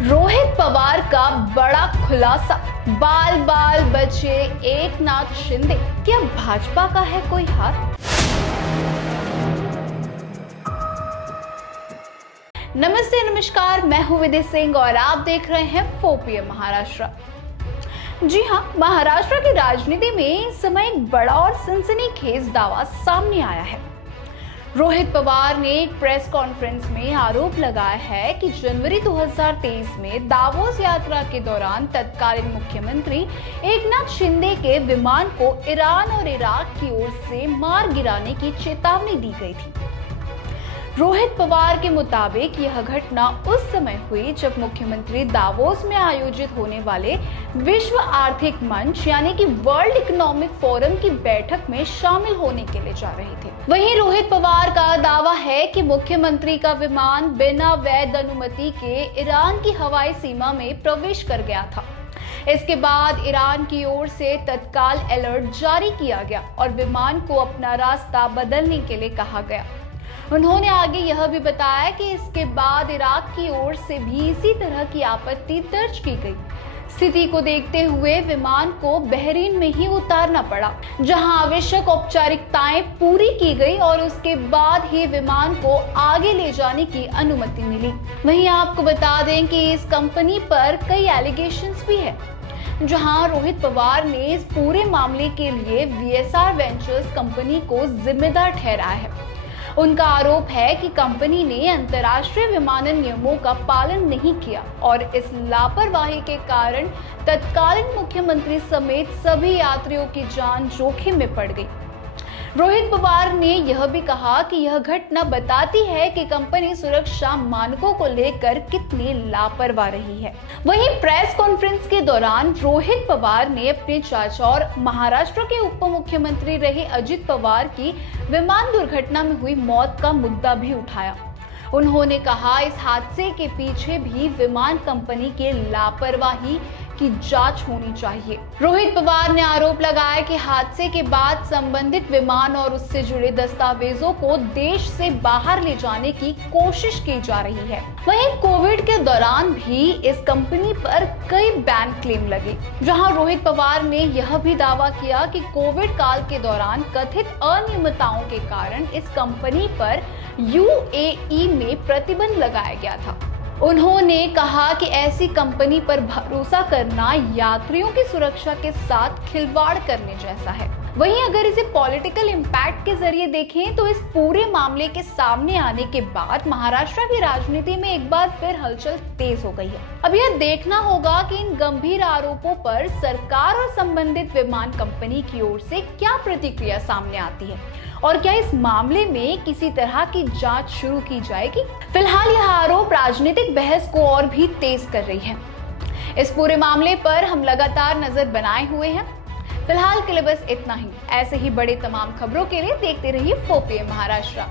रोहित पवार का बड़ा खुलासा, बाल बाल बचे एकनाथ शिंदे, क्या भाजपा का है कोई हाथ? नमस्ते नमस्कार, मैं हूं विधि सिंह और आप देख रहे हैं 4PM महाराष्ट्र। जी हां, महाराष्ट्र की राजनीति में इस समय एक बड़ा और सनसनीखेज दावा सामने आया है। रोहित पवार ने एक प्रेस कॉन्फ्रेंस में आरोप लगाया है कि जनवरी 2023 में दावोस यात्रा के दौरान तत्कालीन मुख्यमंत्री एकनाथ शिंदे के विमान को ईरान और इराक की ओर से मार गिराने की चेतावनी दी गई थी। रोहित पवार के मुताबिक यह घटना उस समय हुई जब मुख्यमंत्री दावोस में आयोजित होने वाले विश्व आर्थिक मंच यानी कि वर्ल्ड इकोनॉमिक फोरम की बैठक में शामिल होने के लिए जा रहे थे। वहीं रोहित पवार का दावा है कि मुख्यमंत्री का विमान बिना वैध अनुमति के ईरान की हवाई सीमा में प्रवेश कर गया था। इसके बाद ईरान की ओर से तत्काल अलर्ट जारी किया गया और विमान को अपना रास्ता बदलने के लिए कहा गया। उन्होंने आगे यह भी बताया कि इसके बाद इराक की ओर से भी इसी तरह की आपत्ति दर्ज की गई। स्थिति को देखते हुए विमान को बहरीन में ही उतारना पड़ा, जहां आवश्यक औपचारिकताएं पूरी की गई और उसके बाद ही विमान को आगे ले जाने की अनुमति मिली। वहीं आपको बता दें कि इस कंपनी पर कई एलिगेशंस भी है, जहां रोहित पवार ने इस पूरे मामले के लिए VSR वेंचर्स कंपनी को जिम्मेदार ठहराया है। उनका आरोप है कि कंपनी ने अंतर्राष्ट्रीय विमानन नियमों का पालन नहीं किया और इस लापरवाही के कारण तत्कालीन मुख्यमंत्री समेत सभी यात्रियों की जान जोखिम में पड़ गई। रोहित पवार ने यह भी कहा कि यह घटना बताती है कि कंपनी सुरक्षा मानकों को लेकर कितनी लापरवाह रही है। वहीं प्रेस कॉन्फ्रेंस के दौरान रोहित पवार ने अपने चाचा और महाराष्ट्र के उप मुख्यमंत्री रहे अजित पवार की विमान दुर्घटना में हुई मौत का मुद्दा भी उठाया। उन्होंने कहा इस हादसे के पीछे भी विमान कंपनी के लापरवाही की जांच होनी चाहिए। रोहित पवार ने आरोप लगाया कि हादसे के बाद संबंधित विमान और उससे जुड़े दस्तावेजों को देश से बाहर ले जाने की कोशिश की जा रही है। वहीं कोविड के दौरान भी इस कंपनी पर कई बैन क्लेम लगे, जहां रोहित पवार ने यह भी दावा किया कि कोविड काल के दौरान कथित अनियमितताओं के कारण इस कंपनी पर UAE में प्रतिबंध लगाया गया था। उन्होंने कहा कि ऐसी कंपनी पर भरोसा करना यात्रियों की सुरक्षा के साथ खिलवाड़ करने जैसा है। वहीं अगर इसे पॉलिटिकल इम्पैक्ट के जरिए देखें तो इस पूरे मामले के सामने आने के बाद महाराष्ट्र की राजनीति में एक बार फिर हलचल तेज हो गई है। अब यह देखना होगा कि इन गंभीर आरोपों पर सरकार और संबंधित विमान कंपनी की ओर से क्या प्रतिक्रिया सामने आती है और क्या इस मामले में किसी तरह की जांच शुरू की जाएगी। फिलहाल यह आरोप राजनीतिक बहस को और भी तेज कर रही है। इस पूरे मामले पर हम लगातार नजर बनाए हुए हैं। फिलहाल के लिए बस इतना ही। ऐसे ही बड़े तमाम खबरों के लिए देखते रहिए 4PM महाराष्ट्र।